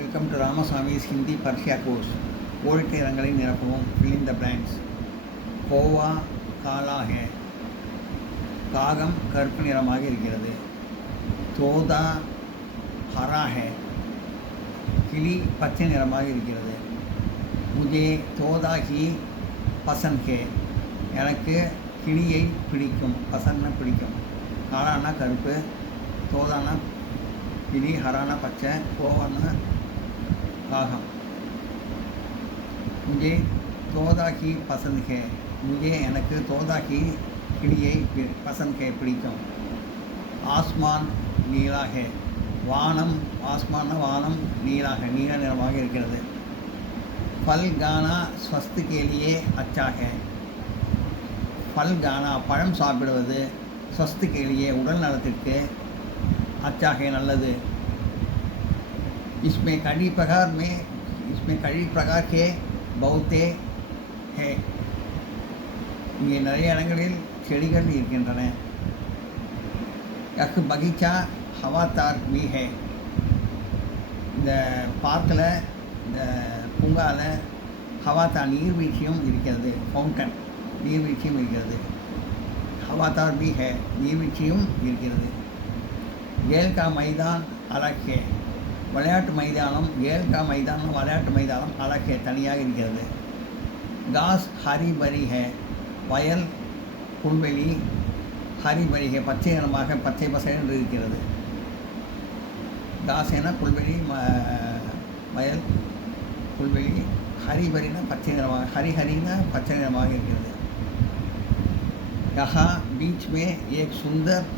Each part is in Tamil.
Welcome to Ramaswamy's Hindi Parsha course. ஓடிட்ட இடங்களை நிரப்பவும். Fill in the blanks. Goa காலா ஹே, காகம் கருப்பு நிறமாக இருக்கிறது. தோதா ஹரா ஹே, கிளி பச்சை நிறமாக இருக்கிறது. முஜே தோதா ஹி பசந்த் ஹே, எனக்கு கிளியை பிடிக்கும். பசந்த்னா பிடிக்கும். காலானா கருப்பு, தோதானா கிளி, ஹரானா பச்சை, கோவானா காகம். मुझे तोदा की पसंद है. मुझे எனக்கு தோதா की கிளியை பசந்த் है பிடிக்கும். ஆஸ்மான் நீலா है, வானம் ஆஸ்மான வானம் நீலா है, நீல நிறமாக இருக்கிறது. फल गाना स्वास्थ्य के लिए अच्छा है. फल गाना பழம் சாப்பிடுவது स्वास्थ्य के लिए உடல் நலத்திற்கு अच्छा है நல்லது. इसमें कई प्रकार के பௌத்தே ஹே, இங்கே நிறைய இடங்களில் செடிகள் இருக்கின்றன. யக் பகீச்சா ஹவாத்தார் பி ஹே, இந்த பார்க்கில் இந்த பூங்காவில் ஹவாத்தா நீர்வீழ்ச்சியும் இருக்கிறது. ஃபவுண்டன் நீர்வீழ்ச்சியும் இருக்கிறது. ஹவாத்தார் பி ஹே, நீர்வீழ்ச்சியும் இருக்கிறது. ஏல்கா மைதான் அலக் ஹே, விளையாட்டு மைதானம். ஏல்கா மைதானம் விளையாட்டு மைதானம் அழகே தனியாக இருக்கிறது. காஸ் ஹரிபரி ஹே, வயல் புல்வெளி. ஹரிபரி ஹே, பச்சை நிறமாக பச்சை பசை என்று இருக்கிறது. காஸ் என புல்வெளி, வயல் புல்வெளி. ஹரிபரினா பச்சை நிறமாக, ஹரிஹரினா பச்சை நிறமாக இருக்கிறது. யஹா பீச் மே ஏக் சுந்தர்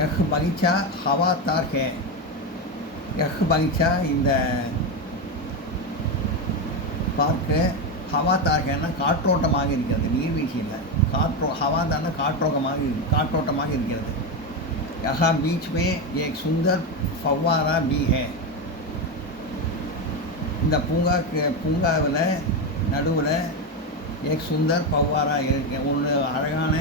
यह बगीचा हवादार है. यह बगीचा இந்த பார்க்கு ஹவாதார் ஹேன்னா காற்றோட்டமாக இருக்கிறது. நீர்வீழ்ச்சி இல்லை, ஹவாதான காற்றோட்டமாக இருக்கிறது. யஹா பீச் மே ஏக் சுந்தர் ஃபவ்வாரா பி ஹே, இந்த பூங்காவில் நடுவில் ஏக் சுந்தர் ஃபவ்வாரா ஒன்று அழகான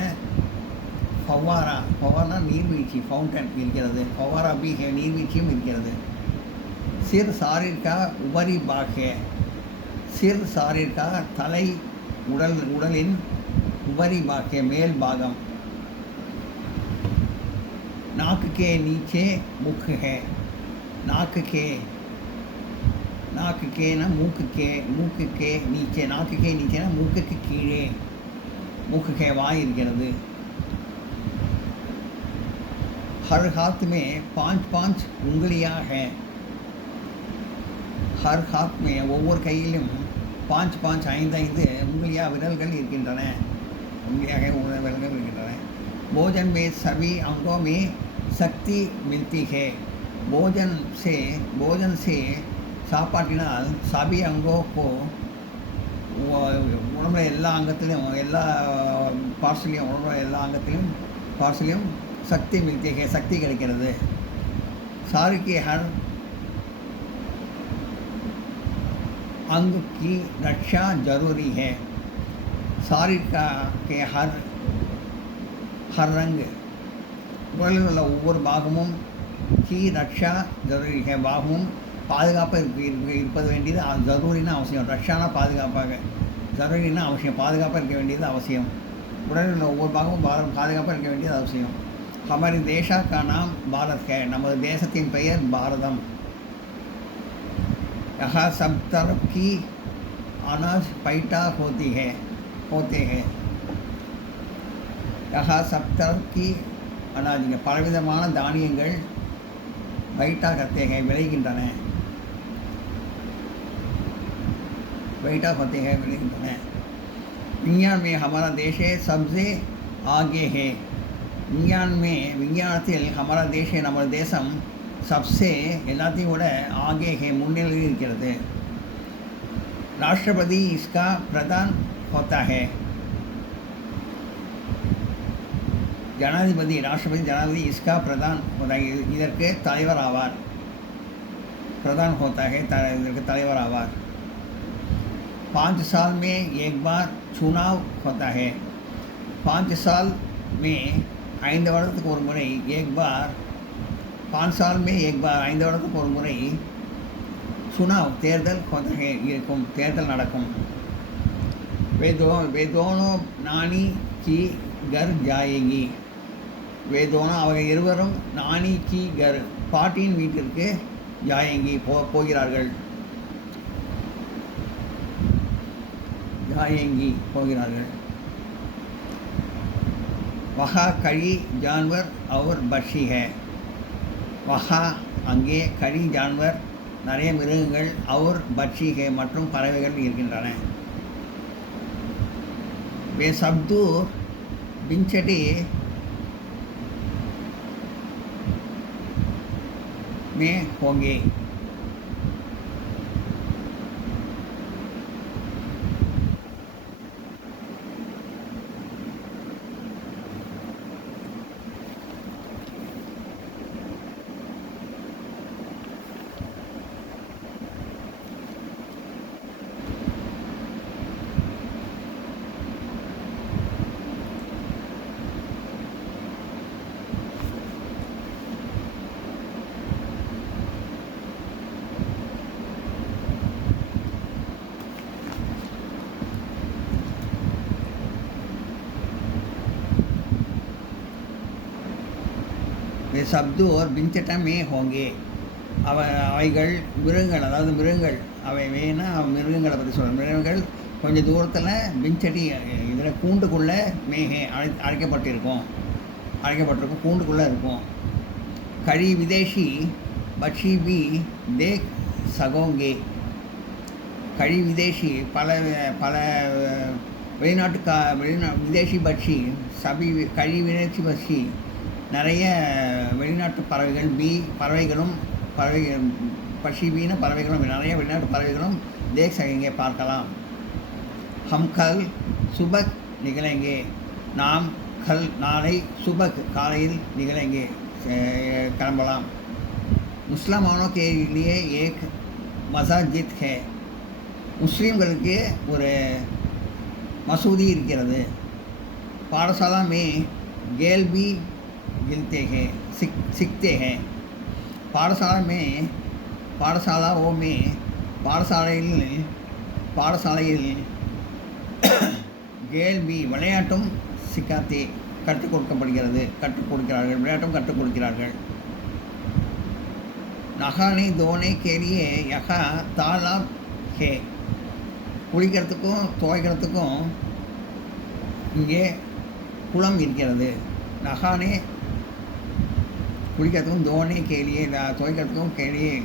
ஃபவ்வாரா நீர்வீழ்ச்சி ஃபவுண்டன் இருக்கிறது. ஃபவ்வாரா பி ஹே, நீர்வீழ்ச்சியும் இருக்கிறது. சிர் சாரிற்கா உபரி பாக் ஹே, சிர் சாரிற்கா தலை உடலின் உபரி பாக் ஹே மேல் பாகம். நாக்கு கே நீச்சே முக் ஹே, நாக்கு கேனா மூக்கு கே நீச்சே, நாக்கு கே நீச்சேனா மூக்குக்கு கீழே. மூக்கு கே வாய் இருக்கிறது. हर हाथ में 5 उंगलियां हैं. हर हाथ में ஒவ்வொரு கையிலும் 5 उंगलियां விரல்கள் இருக்கின்றன. उंगलियां है விரல்கள் இருக்கின்றன. भोजन में सभी अंगों में शक्ति मिलती है. भोजन से சாப்பாட்டினால் सभी अंगों को உடம்புல எல்லா அங்கத்திலும் எல்லா பார்ட்ஸ்லையும் உடம்புல எல்லா அங்கத்திலும் பார்ட்ஸ்லையும் शक्ति मिलती है, शक्ति கிடைக்கிறது. शरीर के हर अंग की रक्षा जरूरी है. शरीर के हर रंग உடலில் உள்ள ஒவ்வொரு பாகமும் की रक्षा जरूरी है, பாகமும் பாதுகாப்பாக இருப்பது வேண்டியது ஜரூரினா அவசியம். ரக்ஷானா பாதுகாப்பாக, ஜரூரினா அவசியம், பாதுகாப்பாக இருக்க வேண்டியது அவசியம். உடலில் உள்ள ஒவ்வொரு பாகமும் பாதுகாப்பாக இருக்க வேண்டியது அவசியம். हमारे देश का नाम भारत है. நமது தேசத்தின் பெயர் பாரதம். यहाँ सब तरफ की अनाज पैदा होते हैं. यहाँ सब तरफ की अनाज பலவிதமான தானியங்கள் पैदा करते हैं விளைகின்றன. पैदा होते हैं विளைகின்றன. विज्ञान में हमारा देश सबसे आगे है. விஞ்ஞானத்தில் हमारा देश நமது தேசம் सबसे எல்லாத்தையும் விட आगे है, முன்னிலையில் இருக்கிறது. राष्ट्रपति इसका प्रधान होता है. ஜனாதிபதி इसका प्रधान होता है, இதற்கு தலைவர் ஆவார். प्रधान होता है, இதற்கு தலைவர் ஆவார். 5 साल में एक बार चुनाव होता है. 5 साल में 5 வருடத்துக்கு ஒரு முறை एक बार 5 साल में एक बार 5 வருடத்துக்கு ஒரு முறை चुनाव தேர்தல் இருக்கும், தேர்தல் நடக்கும். वे दोनों नानी की घर जाएंगी. वे दोनों அவர்கள் இருவரும் नानी की घर பாட்டியின் வீட்டிற்கு जाएंगी போகிறார்கள். जाएंगी போகிறார்கள். वहाँ कई जानवर और पक्षी है. वहाँ அங்கே கடி ஜான்வர் நிறைய மிருகங்கள் और पक्षी है மற்றும் பறவைகள் இருக்கின்றன. वे सब दूर बिंचटी में होंगे. वे शब्द और बिंचटा में होंगे. அவைகள் மிருகங்கள், அதாவது மிருகங்கள், அவை வேணா மிருகங்களை பற்றி சொல்கிறேன். மிருகங்கள் கொஞ்சம் தூரத்தில் பிஞ்சடி இதில் கூண்டுக்குள்ளே மேகே அழைக்கப்பட்டிருக்கும், கூண்டுக்குள்ளே இருக்கும். கழி விதேஷி பட்சி பி தேக் சகோங்கே. கழி விதேஷி பல பல விதேஷி பட்சி சபி கழி விதேஷி பட்சி நிறைய வெளிநாட்டு பறவைகள் பறவைகளும் பட்சி பீன பறவைகளும் நிறைய வெளிநாட்டு பறவைகளும் தேக் சகேங்கே பார்க்கலாம். ஹம் கல் சுபக் நிகழேங்கே. நாம் கல் நாளை சுபக் காலையில் நிகழேங்கே கிளம்பலாம். முஸ்லிமானோ கே லியே ஏக் மசாஜித் ஹே. முஸ்லீம்களுக்கு ஒரு மசூதி இருக்கிறது. பாடசாலா மே கேல் பி गिनते हैं सीखते हैं. பாடசாலையில் கேள்வி விளையாட்டும் சிக்காத்தே கற்றுக் கொடுக்கிறார்கள், விளையாட்டும் கற்றுக் கொடுக்கிறார்கள். நகானே தோனே கேலியே யகா தாலாப் ஹே. குளிக்கிறதுக்கும் துவைக்கிறதுக்கும் இங்கே குளம் இருக்கிறது. நகானே குளிக்கிறதுக்கும் தோனே கேலியே துவைக்கிறதுக்கும் கேலியே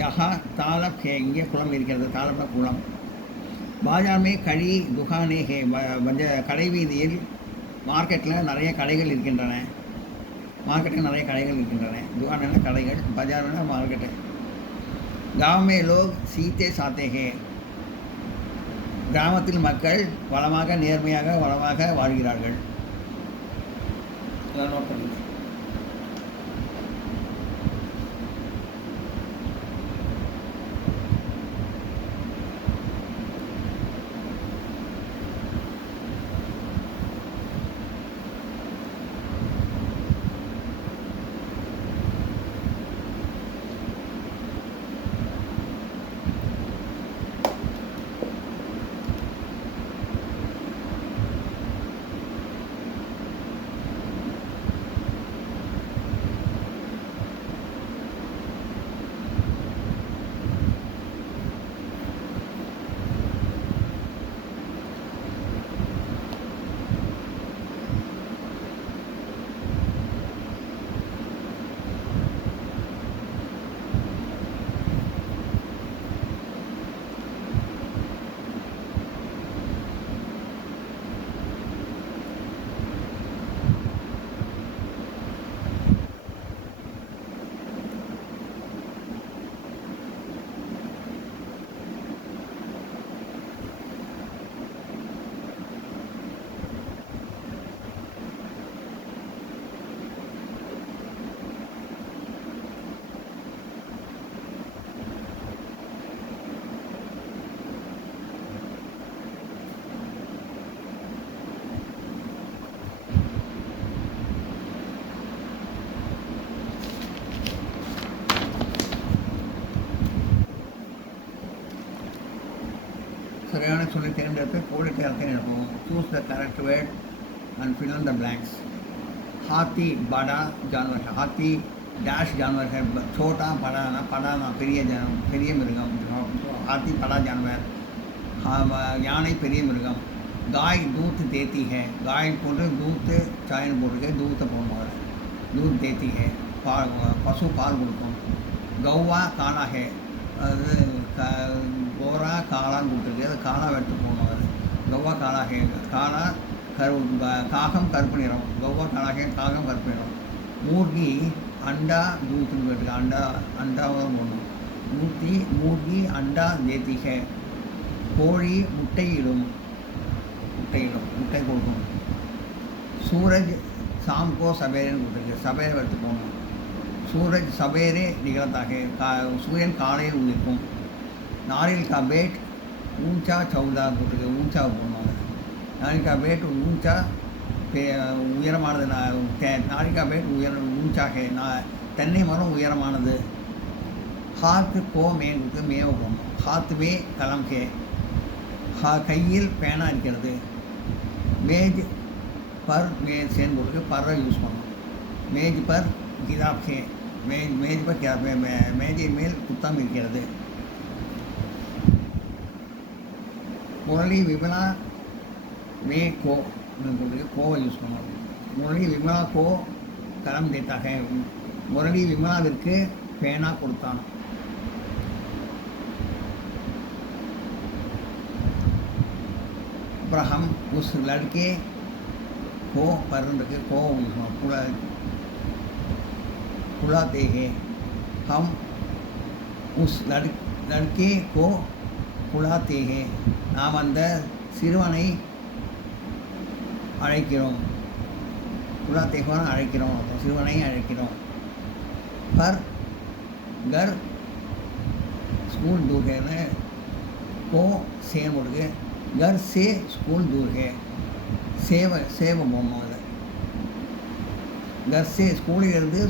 யஹா தாலப் ஹே. இங்கே குளம் இருக்கிறது, தாலப்னா குளம். பாஜார்மே கழி துகானே ஹே. கடை வீதியில் மார்க்கெட்டில் நிறைய கடைகள் இருக்கின்றன. துகான கடைகள், பஜார்னா மார்க்கெட்டு. காவ்மே லோக் சீத்தே சாத்தே ஹே. கிராமத்தில் மக்கள் வளமாக வாழ்கிறார்கள். நோட் பண்ணுங்க. சரியான சொல்லி தேர்ந்தெடுத்து கோடிட்டு அர்த்தம் எழுப்பவும். Choose the correct word and fill in the blanks. हाथी बड़ा जानवर है. हाथी डैश जानवर है. छोटा बड़ा ना பெரிய மிருகம். हाथी बड़ा जानवर. யானை பெரிய மிருகம். गाय दूध देती है. गाय போட்டு दूध சாயன் போட்டுருக்கு. दूध போடுவாங்க. दूध देती है. பசு பால் கொடுக்கும். गौवा काला है. அது கோரா காளான்னு கொடுத்துருக்கு. அது காலா எடுத்து போகணும். அது गौवा काला है. काला कागम கருப்பு நிறம். गौवा काला है. कागम கருப்பு நிறம். मुर्गी अंडा दूध अंडा போடணும். मुर्गी अंडा देती है. கோழி முட்டையிடும். முட்டை கொடுக்கும். सूरज शाम को सवेरे கொடுத்துருக்கு. सवेरे எடுத்து போகணும். सूरज सवेरे निकलता है. सूर्यन காலையில் உதிக்கும். नारियल का बेट ऊंचा चौड़ा கொடுத்துருக்கு. ऊंचा போடணும். नारियल का बेट ऊंचा உயரமானது. नारियल का बेट ऊंचा है. தென்னை மரம் உயரமானது. हाथ को மேவுக்கு மேவ போடணும். हाथ में कलम है. கையில் பேனா இருக்கிறது. மேஜ் पर सेन बोल के पर यूज़ करना. मेज पर किताब है. मेज पर किताब मेज मेल कुत्ता मिल. मुरली विमला में को यूज़ करना. मुरली विमला को कलम देता है. मुरली विमलाविற்கு பேனா கொடுத்தான். पर हम उस लड़के को पर को बुलाते हैं. हम उस लड़के को बुलाते हैं. நாம் அந்த சிறுவனை அழைக்கிறோம். बुलाते हैं அழைக்கிறோம். சிறுவனை அழைக்கிறோம். पर घर स्कूल दूर है. को से बोल के घर से स्कूल दूर है. சேவ போகணும். அது घर से ஸ்கூலில் இருந்து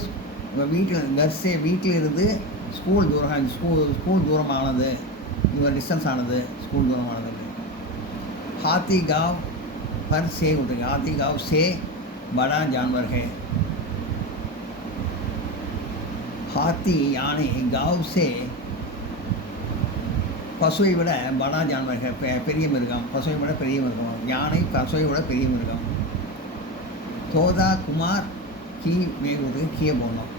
வீட்டில் घर से வீட்டில் இருந்து ஸ்கூல் தூரம். ஸ்கூல் தூரமானது. டிஸ்டன்ஸ் ஆனது. ஸ்கூல் தூரமானது. हाथी गांव पर से उठेगा. हाथी गांव से बड़ा जानवर है. हाथी यानी गांव से பசுவை விட படா ஜான்வர் பெரிய மிருகம். பசுவை விட பெரிய மிருகம். யானை பசுவை விட பெரிய மிருகம். தோதா குமார் की மேகுது கிய போனோம்.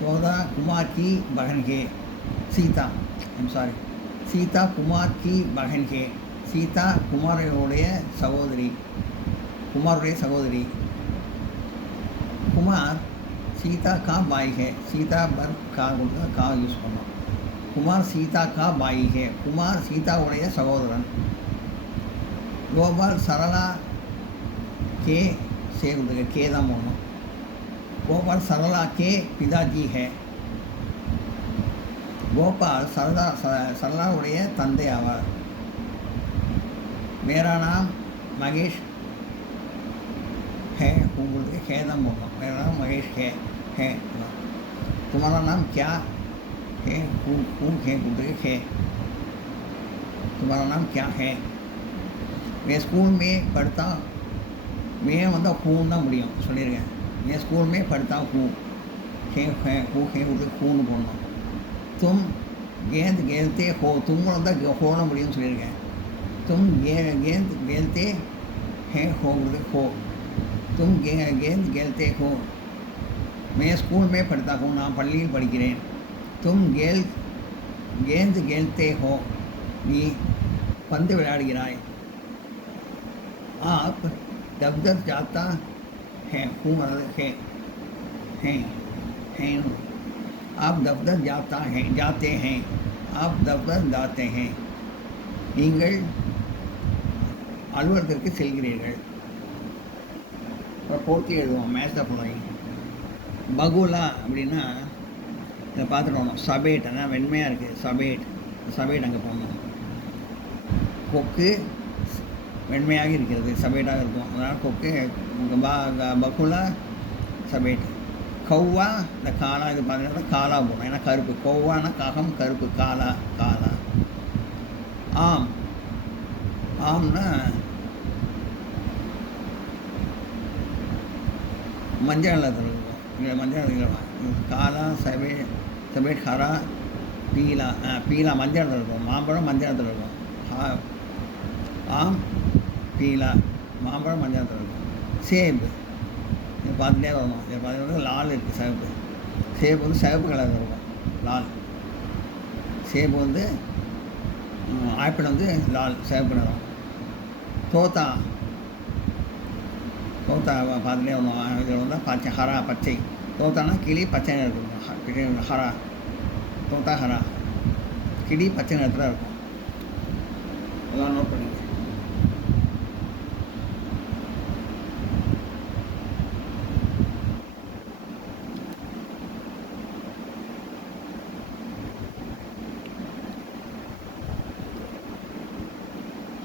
தோதா குமார் की बहन है. சீதா சீதா குமார் की बहन है. சீதா குமாருடைய சகோதரி. குமார் சீதா का भाई है. சீதா पर का யூஸ் பண்ணோம். कुमार सीता का भाई है. कुमार सीता उड़े सहोदरन. गोपाल सरला के से केदा मोनो. गोपाल सरला के पिताजी है. गोपाल सरला उड़े तंदे आवार. मेरा नाम महेश है. केदा मोनो. मेरा नाम महेश है. तुम्हारा नाम क्या है? है. तुम्हारा नाम क्या है? मैं स्कूल में पढ़ता. मैं मतलब खून தான் முடியும் சொல்லியிருக்கேன். मैं स्कूल में पढ़ता हूँ. है खून போடணும். तुम गेंद खेलते हो. तुम வந்து ஹோன முடியும் சொல்லியிருக்கேன். तुम गेंद खेलते हैं हो. तुम गेंद खेलते हो. मैं स्कूल में पढ़ता हूँ. நான் பள்ளியில் படிக்கிறேன். तुम गेंद खेलते हो. நீ பந்து விளையாடுகிறாய். आप दफ्तर जाता है. हैं. आप दफ्तर जाते हैं. आप दफ्तर जाते हैं. நீங்கள் அலுவலகத்திற்கு செல்கிறீர்கள். போட்டி எழுதுவோம். மேட்ச் தான் போடுவாங்க. பகுலா அப்படின்னா இதை பார்த்துட்டு சபேட். ஆனால் வெண்மையாக இருக்குது. சபேட் அங்கே போகணும். கொக்கு வெண்மையாக இருக்கிறது. சபேட்டாக இருக்கும். அதனால் கொக்கு பகுலா சபேட். கௌவா இந்த காலா. இது பார்த்தீங்கன்னா காலா போகணும். ஏன்னா கருப்பு. கௌவானா காகம். கருப்பு. காலா. ஆம் ஆம்னா மஞ்சள் நிறத்தில் இருக்கும். இங்கே மஞ்சள் நிறம் காலா சபேட் ஹரா பீலா பீலா மஞ்சள் நிறத்தில் இருக்கும். மாம்பழம் மஞ்சள் நிறத்தில் இருக்கும். ஆம் பீலா மாம்பழம் மஞ்சள் நிறத்தில் இருக்கும். சேப் இது பார்த்துட்டே வரணும். இதை பார்த்தீங்கன்னா லால் இருக்குது சிவப்பு. சேப் வந்து சிவப்பு கலரில் இருக்கும். லால் சேப் வந்து ஆப்பிள் வந்து லால் சிவப்பு நிறம். தோத்தா பார்த்துட்டே வரணும். இதில் வந்து பச்சை ஹரா பச்சை. தோத்தானா கிளி பச்சை நிறத்தில் இருக்கும். ஹரா தோத்தா ஹரா கிளி பச்சை நிறத்தில் இருக்கும். அதெல்லாம் நோட் பண்ணிக்க.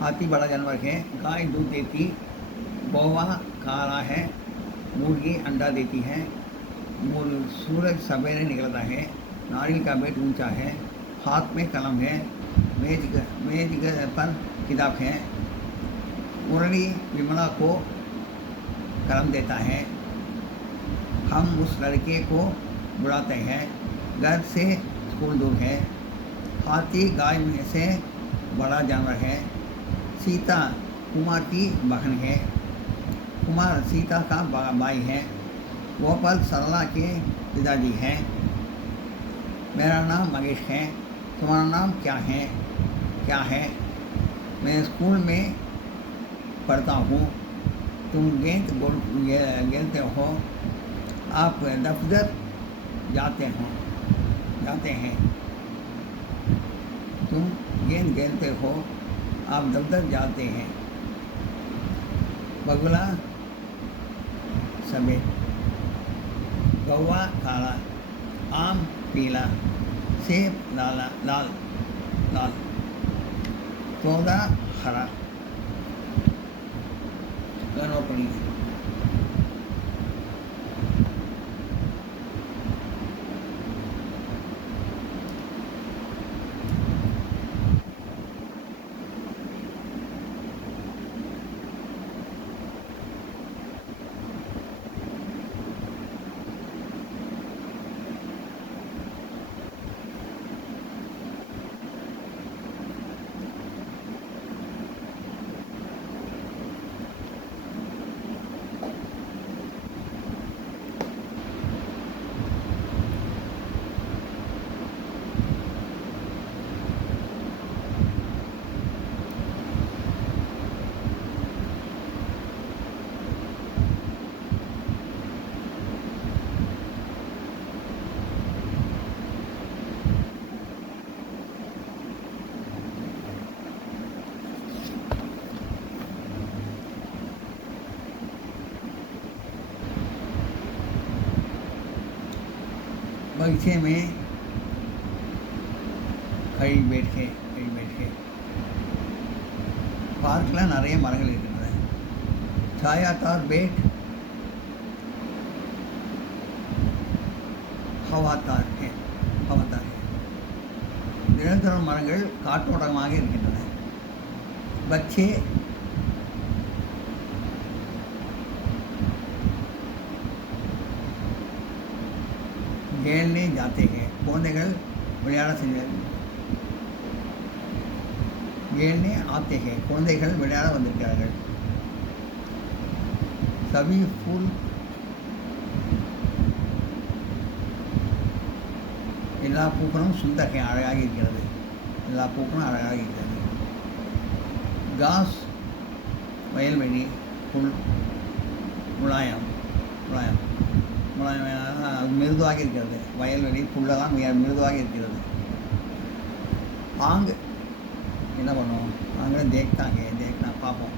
हाथी बड़ा जानवर है. गाय दूध देती. कौवा काला है. मुर्गी अंडा देती है. सूरज सवेरे निकलता है. नारियल का पेड़ ऊंचा है. हाथ में कलम है. मेज पर किताब है. मुरली विमला को कलम देता है. हम उस लड़के को बुलाते हैं. घर से स्कूल दूर है. हाथी गाय में से बड़ा जानवर है. सीता कुमार की बहन है. कुमार सीता का भाई है. गोपाल सरला के पिताजी हैं. मेरा नाम महेश है. तुम्हारा नाम क्या है? मैं स्कूल में पढ़ता हूँ. तुम गेंद खेलते हो. आप दफ्तर जाते हैं. तुम गेंद खेलते हो. आप दफ्तर जाते हैं. बगुला सफ़ेद. कौवा काला. आम पीला. सेब लाल. तोता हरा. दोनों पड़ी. बगीचे में கை बैठे பார்க்கில் நிறைய மரங்கள் இருக்கின்றன. சாயாத்தார் பேட் ஹவாத்தார் நிரந்தர மரங்கள் காற்றோட்டமாக இருக்கின்றன. பச்சே खेलने जाते हैं. குழந்தைகள் விளையாட खेलने आते हैं. குழந்தைகள் விளையாட வந்திருக்கிறார்கள். सभी फूल எல்லா பூக்களும் சுந்தர் அழகாக இருக்கிறது. எல்லா பூக்களும் அழகாக இருக்கிறது. காஸ் வயல்வெளி. புல் முலாயம் மிருதுவாக இருக்கிறது. வயல்வெளி புல்லெல்லாம் மிருதுவாக இருக்கிறது. ஆங் என்ன பண்ணுவோம்? ஆங்க देखना பார்ப்போம்.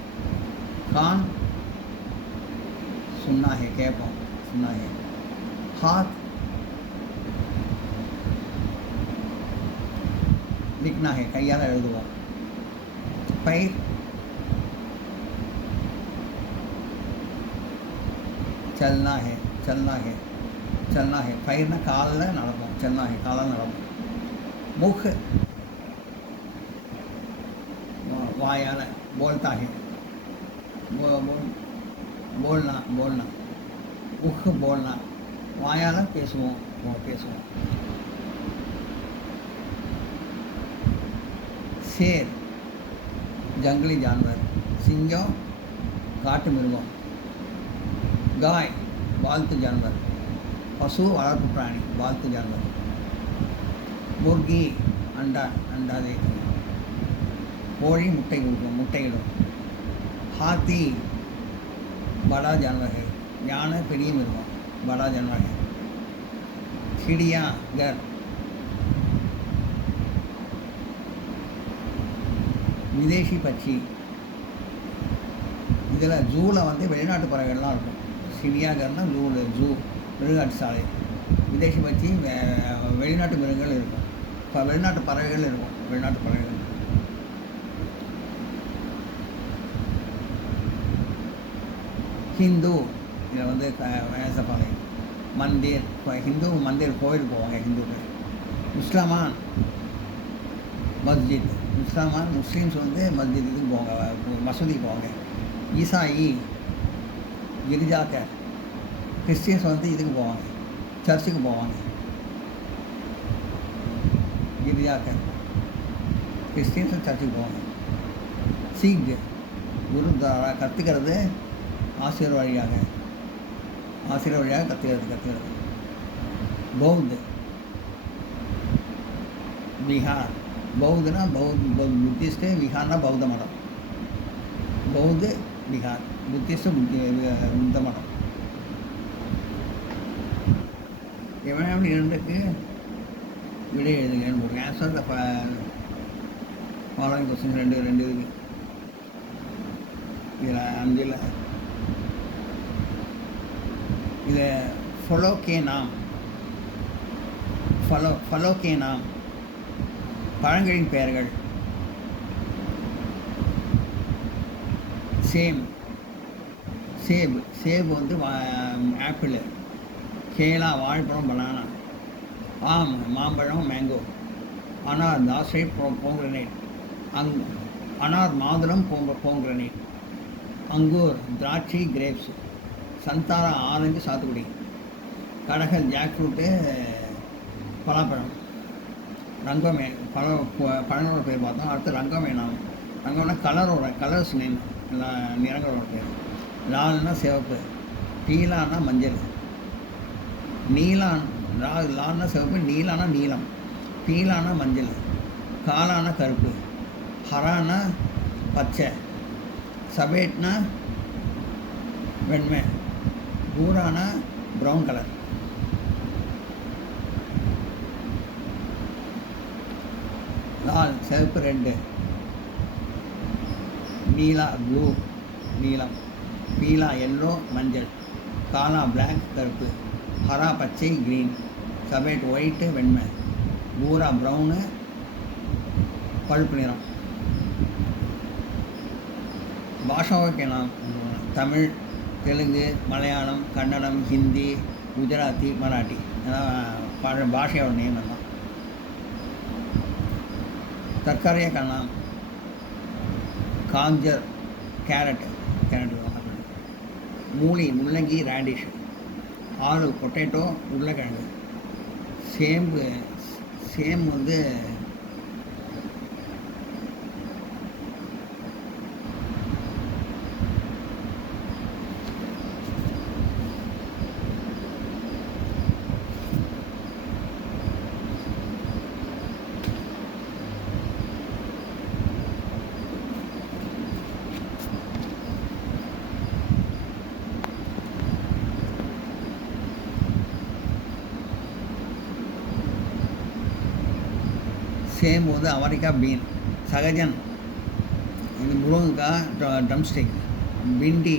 கான் सुनना है கேட்போம். सुनना है. हाथ लिखना है கையால் எழுதுவோம். पैर चलना है पैरना காலில் நடப்போம். चलना है காலால் நடப்போம். मुख வாயால் बोलता है, बोलना बोलना, उख बोलना, வாயால் பேசுவோம் பேசுவோம். शेर जंगली जानवर, सिंह काट मिरुगम, गाय पालतू जानवर, पशु वलर्पु प्राणी पालतू जानवर, मुर्गी अंडा अंडा देती है, कोड़ी मुट्टैइडुम, हाथी बड़ा जानवर है, याने पेरिय मिरुगम बड़ा जानवर है, चिड़ियाघर விதேசி பட்சி. இதில் ஜூவில் வந்து வெளிநாட்டு பறவைகள்லாம் இருக்கும். சிடியாகர்னால் ஜூ மிருகாட்சி சாலை. விதேசி பட்சி வெளிநாட்டு மிருகங்கள் இருக்கும். இப்போ வெளிநாட்டு பறவைகள் இருக்கும். வெளிநாட்டு பறவைகள் ஹிந்து இதில் வந்து வேசப்பாலை மந்திர். ஹிந்து மந்திர் கோயில் போவாங்க ஹிந்துக்கள். முஸ்லமான் மஸ்ஜித். முஸ்லீம்ஸ் வந்து மஸ்ஜித் இதுக்கு போவாங்க, மசூதிக்கு போவாங்க. ஈசாயி கிரிஜாக்கர். கிறிஸ்டியன்ஸ் வந்து இதுக்கு போவாங்க, சர்ச்சுக்கு போவாங்க. கிரிஜாக்கர் கிறிஸ்டியன்ஸ் சர்ச்சுக்கு போவாங்க. சீக் குருத்வாரா கற்றுக்கிறது ஆசிரியர் வழியாக கற்றுக்கிறது. பௌத் பீகார். பௌத்தனா புத்திஸ்ட்டு, விஹார்னா பௌத்த மடம். பௌத்த பீகார், புத்திஸ்ட்டு புத்த மடம். எவன் இரண்டுக்கு விடை எழுதுங்கன்னு போடுங்க. ஆன்சர் த ஃபாலோயிங் கொஸ்டின் ரெண்டு இருக்குது இதில். அஞ்சில் இதை ஃபலோ கே நாம் பழங்களின் பெயர்கள். சேபு வந்து ஆப்பிள். கேலா வாழைப்பழம் பனானா. ஆம் மாம்பழம் மேங்கோ. அனார் தாசை போங்கிரனேட். அனார் மாதுளம் போங்கிரனேட். அங்கூர் திராட்சை கிரேப்ஸ். சந்தாரா ஆரஞ்சு சாத்துக்குடி. கடகல் ஜாக் ஃப்ரூட்டு பலாப்பழம். ரங்கமே பழங்களோட பேர் பார்த்தோம். அடுத்து ரங்கமேனம். ரங்கம்னா கலர்ஸ் நேம், நிறங்களோட பேர். லால்னா சிவப்பு, பீலானா மஞ்சள், நீலான் லால்னா சிவப்பு, நீலானா நீலம், பீலானா மஞ்சள், காலானா கருப்பு, ஹரானா பச்சை, சபேட்னா வெண்மை, பூரானா ப்ரௌன் கலர். லால் சிவப்பு ரெட்டு, நீலா ப்ளூ நீலம், பீலா எல்லோ மஞ்சள், காலா பிளாக் கருப்பு, ஹரா பச்சை க்ரீன், சபேட் ஒயிட்டு வெண்மை, பூரா ப்ரௌனு பழுப்பு நிறம். பாஷாவுக்கு நாம் தமிழ், தெலுங்கு, மலையாளம், கன்னடம், ஹிந்தி, குஜராத்தி, மராட்டி. அதான் பாஷையோட நேம் எல்லாம். தற்காலிக கண்ணாம் காஞ்சர் கேரட் மூலி முள்ளங்கி ரேடிஷ், ஆலு பொட்டேட்டோ உருளைக்கிழங்கு, சேம் வந்து சேம் வந்து அவரைக்காய் பீன், சகஜன் இது முருங்கைக்காய் ட்ரம்ஸ்டிக், பிண்டி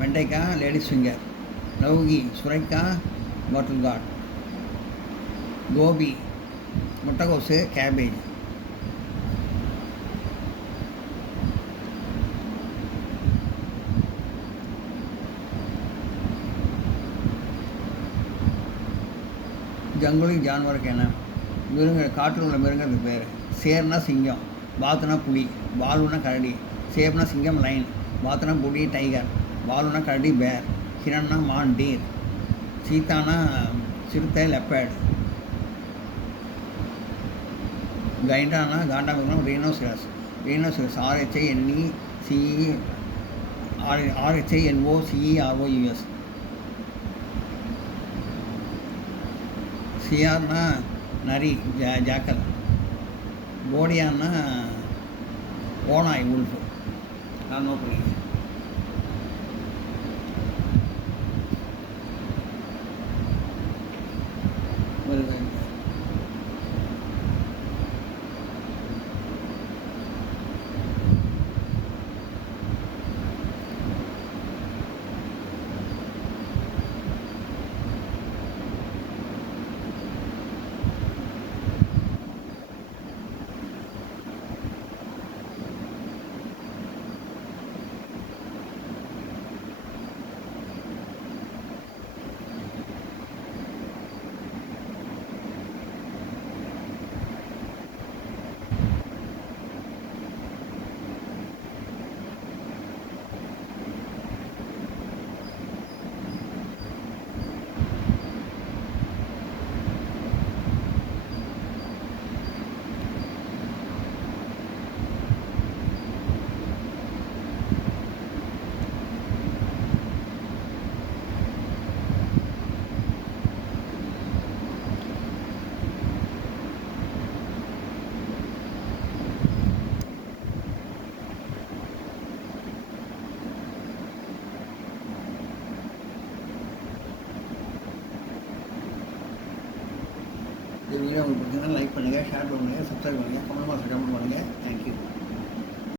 வெண்டைக்காய் லேடிஸ் ஃபிங்கர், லௌகி சுரைக்காய் பாட்டில் கார்ட், கோபி முட்டைக்கோசு கேபேஜ். ஜங்குலி ஜான்வர் கேன மிருகங்கள், காட்டில் உள்ள மிருகங்களுக்கு பேர். சேர்னா சிங்கம், பாத்துனா புலி, பாலுனா கரடி, சேப்னா சிங்கம் லைன், வாத்துனா புலி டைகர், வாலுனா கரடி பேர், ஹிரன்னா மான் டீர், சீத்தானா சிறுத்தை லெப்பர்டு, கைண்டானா காண்டாமிருகம் ரீனோசிரஸ். ரீனோசிரஸ் RHINOCEROUS. சியார்னா நரி ஜாக்கல், போடியான்னா ஓனாய் உல்ஃபு. நான் நோட் பண்ணிக்கிறேன். இந்த வீடியோ உங்களுக்கு பிடிச்சிருந்தா லைக் பண்ணுங்கள், ஷேர் பண்ணுங்கள், சப்ஸ்கிரைப் பண்ணுங்கள், கமெண்ட் பாக்ஸில் கமெண்ட் பண்ணுங்கள்.